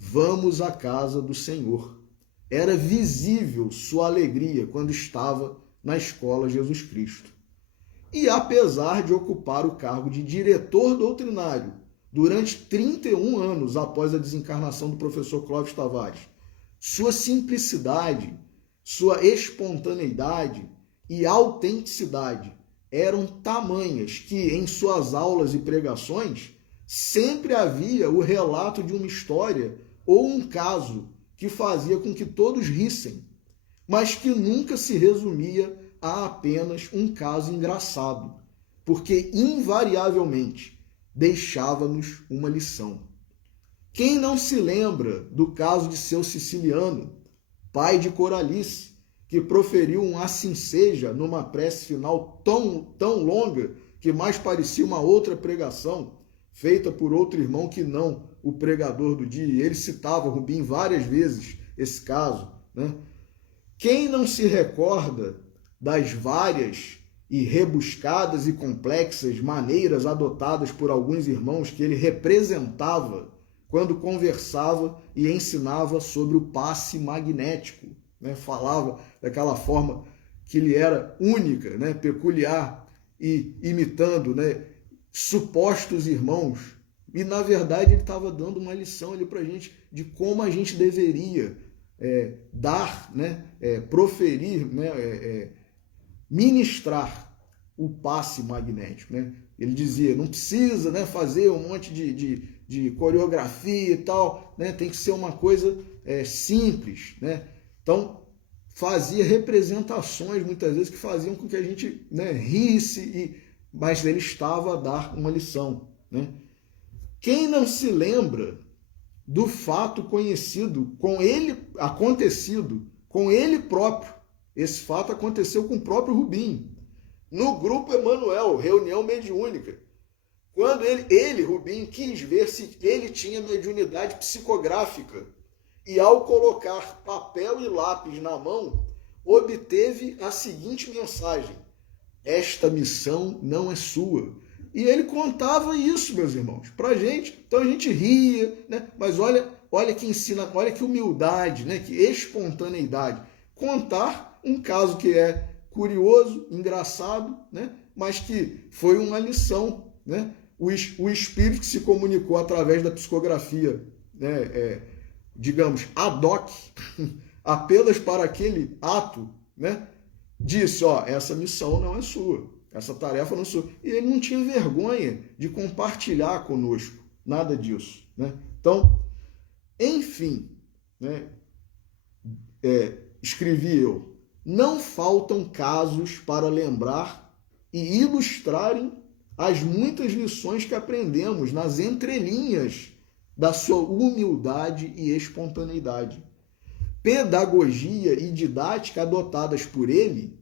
vamos à casa do Senhor. Era visível sua alegria quando estava na Escola Jesus Cristo. E apesar de ocupar o cargo de diretor doutrinário durante 31 anos após a desencarnação do professor Clóvis Tavares, sua simplicidade, sua espontaneidade e autenticidade eram tamanhas que, em suas aulas e pregações, sempre havia o relato de uma história ou um caso que fazia com que todos rissem, mas que nunca se resumia a apenas um caso engraçado, porque invariavelmente deixava-nos uma lição. Quem não se lembra do caso de seu Siciliano, pai de Coralice, que proferiu um assim seja numa prece final tão longa que mais parecia uma outra pregação feita por outro irmão que não o pregador do dia. E ele citava Rubinho várias vezes esse caso, né? Quem não se recorda das várias e rebuscadas e complexas maneiras adotadas por alguns irmãos que ele representava quando conversava e ensinava sobre o passe magnético, né? Falava daquela forma que lhe era única, né? Peculiar, e imitando, né? Supostos irmãos. E, na verdade, ele estava dando uma lição ali para a gente de como a gente deveria dar, né? Proferir, né? Ministrar o passe magnético, né? Ele dizia, não precisa, né, fazer um monte de coreografia e tal, né? Tem que ser uma coisa simples, né? Então, fazia representações, muitas vezes, que faziam com que a gente, né, risse, mas ele estava a dar uma lição, né? Quem não se lembra do fato conhecido, acontecido com ele próprio? Esse fato aconteceu com o próprio Rubinho, no grupo Emmanuel, reunião mediúnica, quando ele, Rubinho, quis ver se ele tinha mediunidade psicográfica e, ao colocar papel e lápis na mão, obteve a seguinte mensagem: esta missão não é sua. E ele contava isso, meus irmãos, pra gente. Então a gente ria, né? Mas olha que ensina, olha que humildade, né? Que espontaneidade. Contar um caso que é curioso, engraçado, né? Mas que foi uma lição, né? O espírito que se comunicou através da psicografia, né? Digamos, ad hoc, apenas para aquele ato, né? Disse, essa missão não é sua, essa tarefa não é sua. E ele não tinha vergonha de compartilhar conosco nada disso, né? Então, enfim, né? Escrevi eu, não faltam casos para lembrar e ilustrarem as muitas lições que aprendemos nas entrelinhas da sua humildade e espontaneidade. Pedagogia e didática adotadas por ele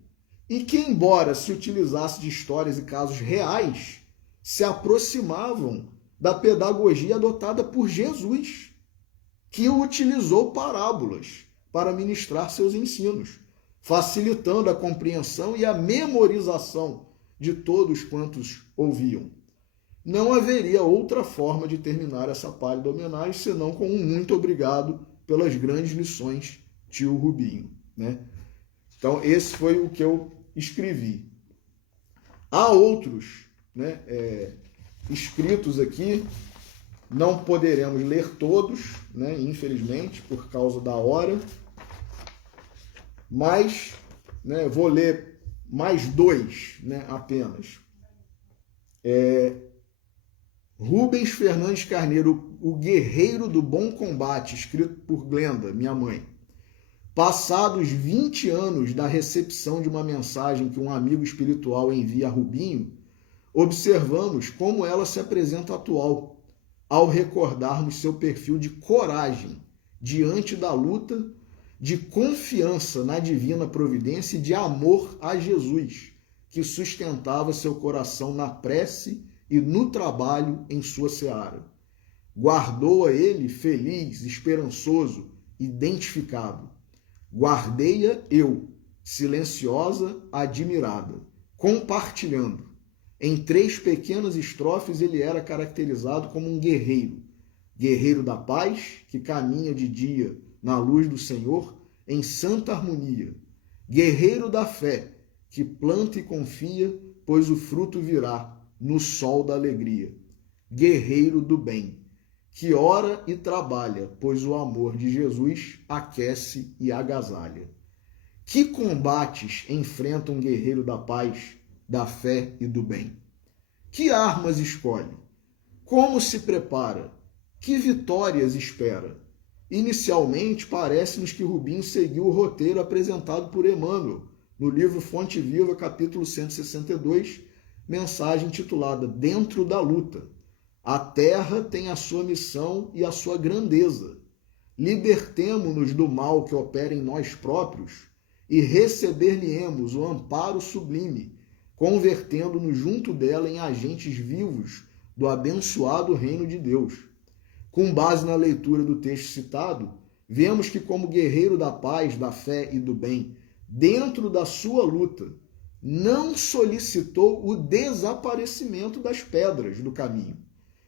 e que, embora se utilizasse de histórias e casos reais, se aproximavam da pedagogia adotada por Jesus, que utilizou parábolas para ministrar seus ensinos, facilitando a compreensão e a memorização de todos quantos ouviam. não haveria outra forma de terminar essa pálida homenagem senão com um muito obrigado pelas grandes lições, tio Rubinho, né? Então, esse foi o que eu escrevi. Há outros, né, escritos aqui, não poderemos ler todos, né, infelizmente, por causa da hora, mas, né, vou ler mais dois, né, apenas. Rubens Fernandes Carneiro, o guerreiro do bom combate, escrito por Glenda, minha mãe. Passados 20 anos da recepção de uma mensagem que um amigo espiritual envia a Rubinho, observamos como ela se apresenta atual, ao recordarmos seu perfil de coragem diante da luta, de confiança na divina providência e de amor a Jesus, que sustentava seu coração na prece e no trabalho em sua seara. Guardou-a ele feliz, esperançoso, identificado. Guardei-a eu, silenciosa, admirada, compartilhando. Em 3 pequenas estrofes ele era caracterizado como um guerreiro. Guerreiro da paz, que caminha de dia na luz do Senhor, em santa harmonia. Guerreiro da fé, que planta e confia, pois o fruto virá no sol da alegria. Guerreiro do bem, que ora e trabalha, pois o amor de Jesus aquece e agasalha. Que combates enfrenta um guerreiro da paz, da fé e do bem? Que armas escolhe? Como se prepara? Que vitórias espera? Inicialmente, parece-nos que Rubinho seguiu o roteiro apresentado por Emmanuel, no livro Fonte Viva, capítulo 162, mensagem intitulada Dentro da Luta. A terra tem a sua missão e a sua grandeza. Libertemo-nos do mal que opera em nós próprios e receber-lhe-emos o amparo sublime, convertendo-nos junto dela em agentes vivos do abençoado reino de Deus. Com base na leitura do texto citado, vemos que como guerreiro da paz, da fé e do bem, dentro da sua luta, não solicitou o desaparecimento das pedras do caminho,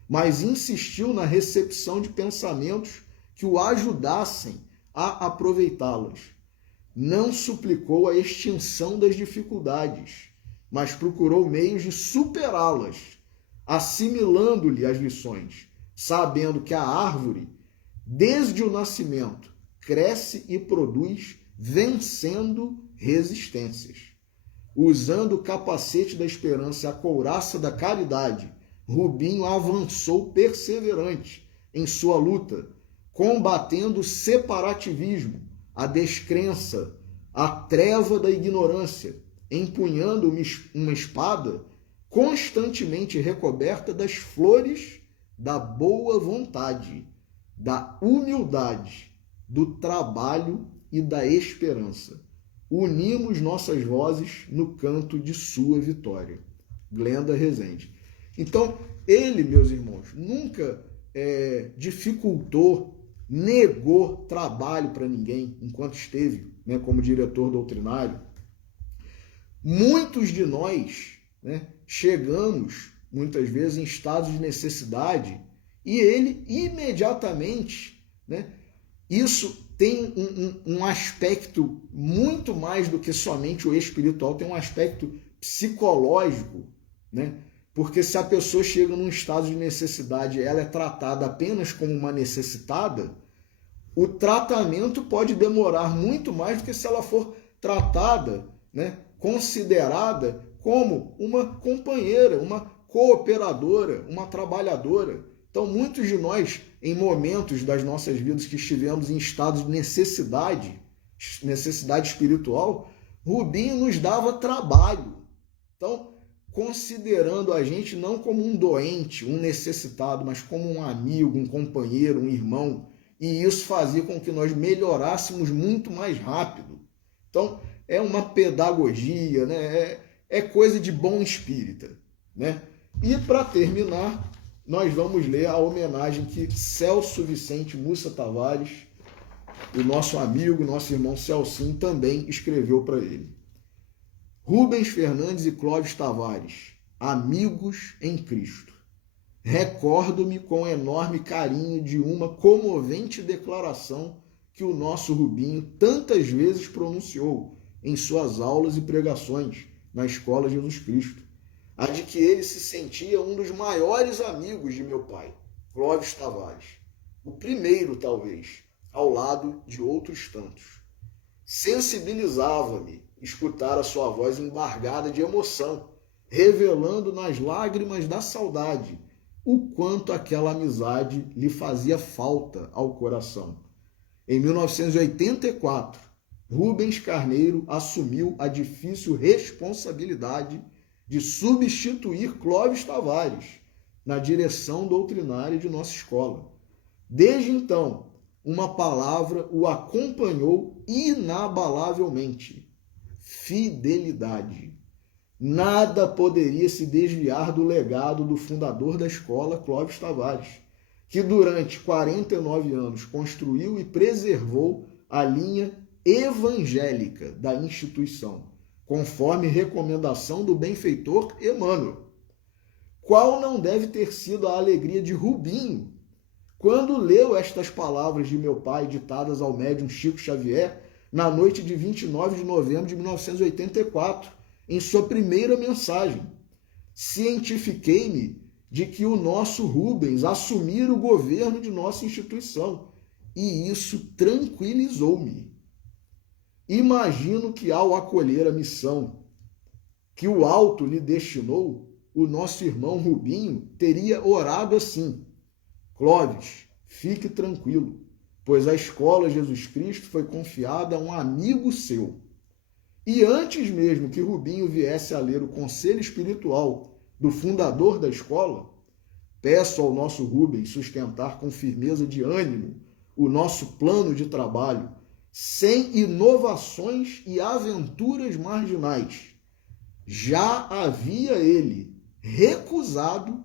mas insistiu na recepção de pensamentos que o ajudassem a aproveitá-las. Não suplicou a extinção das dificuldades, mas procurou meios de superá-las, assimilando-lhe as lições, sabendo que a árvore, desde o nascimento, cresce e produz vencendo resistências. Usando o capacete da esperança e a couraça da caridade, Rubinho avançou perseverante em sua luta, combatendo o separativismo, a descrença, a treva da ignorância, empunhando uma espada constantemente recoberta das flores da boa vontade, da humildade, do trabalho e da esperança. Unimos nossas vozes no canto de sua vitória. Glenda Rezende. Então, ele, meus irmãos, nunca dificultou, negou trabalho para ninguém enquanto esteve, né, como diretor doutrinário. Muitos de nós, né, chegamos, muitas vezes, em estados de necessidade e ele imediatamente, né, isso tem um aspecto muito mais do que somente o espiritual, tem um aspecto psicológico, né? Porque se a pessoa chega num estado de necessidade e ela é tratada apenas como uma necessitada, o tratamento pode demorar muito mais do que se ela for tratada, né, considerada como uma companheira, uma cooperadora, uma trabalhadora. Então, muitos de nós, em momentos das nossas vidas que estivemos em estados de necessidade espiritual, Rubinho nos dava trabalho. Então, considerando a gente não como um doente, um necessitado, mas como um amigo, um companheiro, um irmão, e isso fazia com que nós melhorássemos muito mais rápido. Então, é uma pedagogia, né? É coisa de bom espírita, né? E para terminar, nós vamos ler a homenagem que Celso Vicente Mussa Tavares, o nosso amigo, nosso irmão Celcinho, também escreveu para ele. Rubens Fernandes e Clóvis Tavares, amigos em Cristo. recordo-me com enorme carinho de uma comovente declaração que o nosso Rubinho tantas vezes pronunciou em suas aulas e pregações na Escola Jesus Cristo, a de que ele se sentia um dos maiores amigos de meu pai, Clóvis Tavares, o primeiro, talvez, ao lado de outros tantos. Sensibilizava-me escutar a sua voz embargada de emoção, revelando nas lágrimas da saudade o quanto aquela amizade lhe fazia falta ao coração. Em 1984, Rubens Carneiro assumiu a difícil responsabilidade de substituir Clóvis Tavares na direção doutrinária de nossa escola. Desde então, uma palavra o acompanhou inabalavelmente: fidelidade. Nada poderia se desviar do legado do fundador da escola, Clóvis Tavares, que durante 49 anos construiu e preservou a linha evangélica da instituição, conforme recomendação do benfeitor Emmanuel. Qual não deve ter sido a alegria de Rubinho quando leu estas palavras de meu pai ditadas ao médium Chico Xavier na noite de 29 de novembro de 1984, em sua primeira mensagem: cientifiquei-me de que o nosso Rubens assumira o governo de nossa instituição, e isso tranquilizou-me. Imagino que, ao acolher a missão que o alto lhe destinou, o nosso irmão Rubinho teria orado assim: Clóvis, fique tranquilo, pois a Escola Jesus Cristo foi confiada a um amigo seu. E antes mesmo que Rubinho viesse a ler o conselho espiritual do fundador da escola, peço ao nosso Rubens sustentar com firmeza de ânimo o nosso plano de trabalho, sem inovações e aventuras marginais. Já havia ele recusado,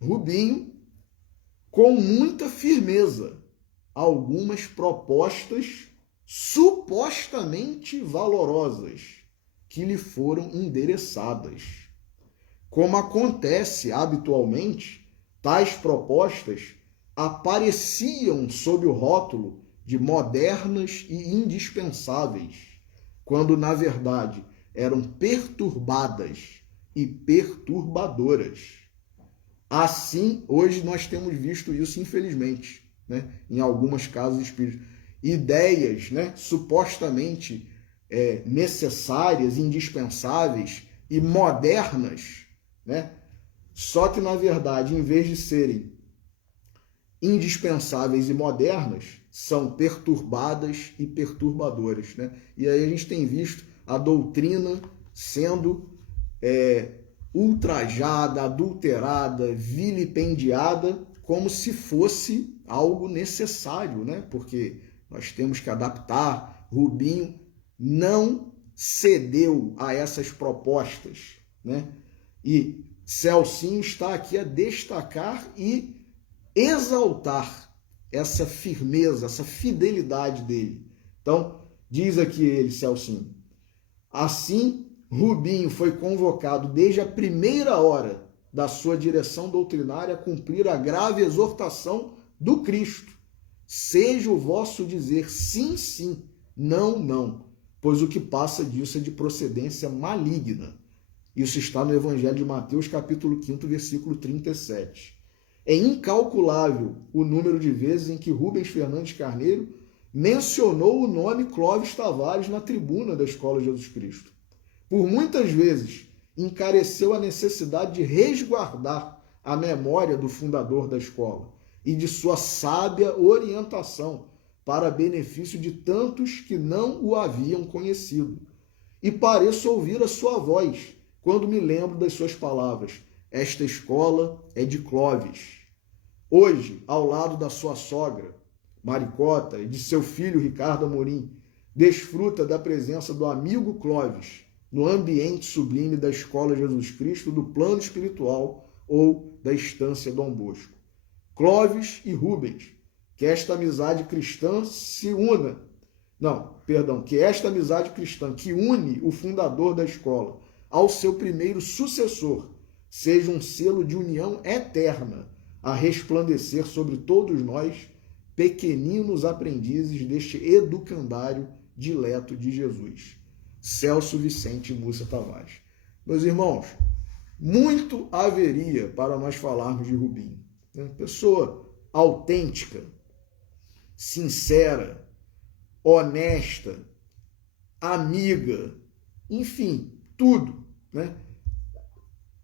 Rubinho, com muita firmeza, algumas propostas supostamente valorosas que lhe foram endereçadas. Como acontece habitualmente, tais propostas apareciam sob o rótulo de modernas e indispensáveis, quando na verdade eram perturbadas e perturbadoras. Assim, hoje nós temos visto isso, infelizmente, em algumas casas espíritas. Ideias supostamente necessárias, indispensáveis e modernas, só que, na verdade, em vez de serem indispensáveis e modernas, são perturbadas e perturbadoras. E aí a gente tem visto a doutrina sendo ultrajada, adulterada, vilipendiada, como se fosse algo necessário, porque nós temos que adaptar. Rubinho não cedeu a essas propostas, E Celcinho está aqui a destacar e exaltar essa firmeza, essa fidelidade dele. Então, diz aqui ele, Celcinho: assim, Rubinho foi convocado desde a primeira hora da sua direção doutrinária a cumprir a grave exortação do Cristo: seja o vosso dizer sim, sim, não, não, pois o que passa disso é de procedência maligna. Isso está no Evangelho de Mateus, capítulo 5, versículo 37. É incalculável o número de vezes em que Rubens Fernandes Carneiro mencionou o nome Clóvis Tavares na tribuna da Escola Jesus Cristo. Por muitas vezes encareceu a necessidade de resguardar a memória do fundador da escola e de sua sábia orientação para benefício de tantos que não o haviam conhecido. E pareço ouvir a sua voz quando me lembro das suas palavras: esta escola é de Clóvis. Hoje, ao lado da sua sogra, Maricota, e de seu filho Ricardo Amorim, desfruta da presença do amigo Clóvis no ambiente sublime da Escola Jesus Cristo, do plano espiritual ou da Estância Dom Bosco. Clóvis e Rubens, que esta amizade cristã se una. Que esta amizade cristã que une o fundador da escola ao seu primeiro sucessor seja um selo de união eterna a resplandecer sobre todos nós, pequeninos aprendizes deste educandário dileto de Jesus. Celso Vicente Mussa Tavares. Meus irmãos, muito haveria para nós falarmos de Rubinho. Pessoa autêntica, sincera, honesta, amiga, enfim, tudo, né?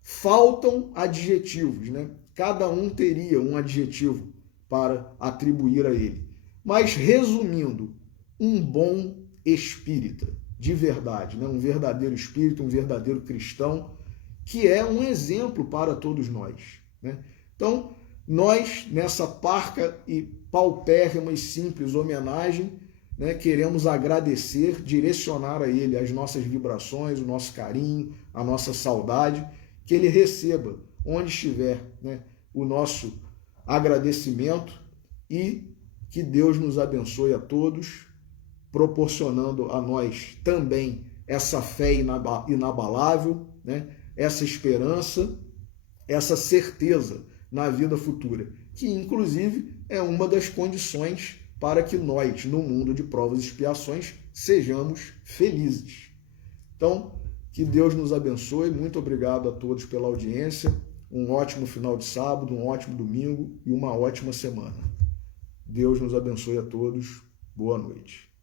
Faltam adjetivos, né? Cada um teria um adjetivo para atribuir a ele. Mas, resumindo, um bom espírita, de verdade, né? Um verdadeiro espírita, um verdadeiro cristão, que é um exemplo para todos nós, né? Então, nós, nessa parca e paupérrima e simples homenagem, né, queremos agradecer, direcionar a ele as nossas vibrações, o nosso carinho, a nossa saudade, que ele receba, onde estiver, né, o nosso agradecimento e que Deus nos abençoe a todos, proporcionando a nós também essa fé inabalável, né, essa esperança, essa certeza na vida futura, que inclusive é uma das condições para que nós, no mundo de provas e expiações, sejamos felizes. Então, que Deus nos abençoe. Muito obrigado a todos pela audiência. Um ótimo final de sábado, um ótimo domingo e uma ótima semana. Deus nos abençoe a todos. Boa noite.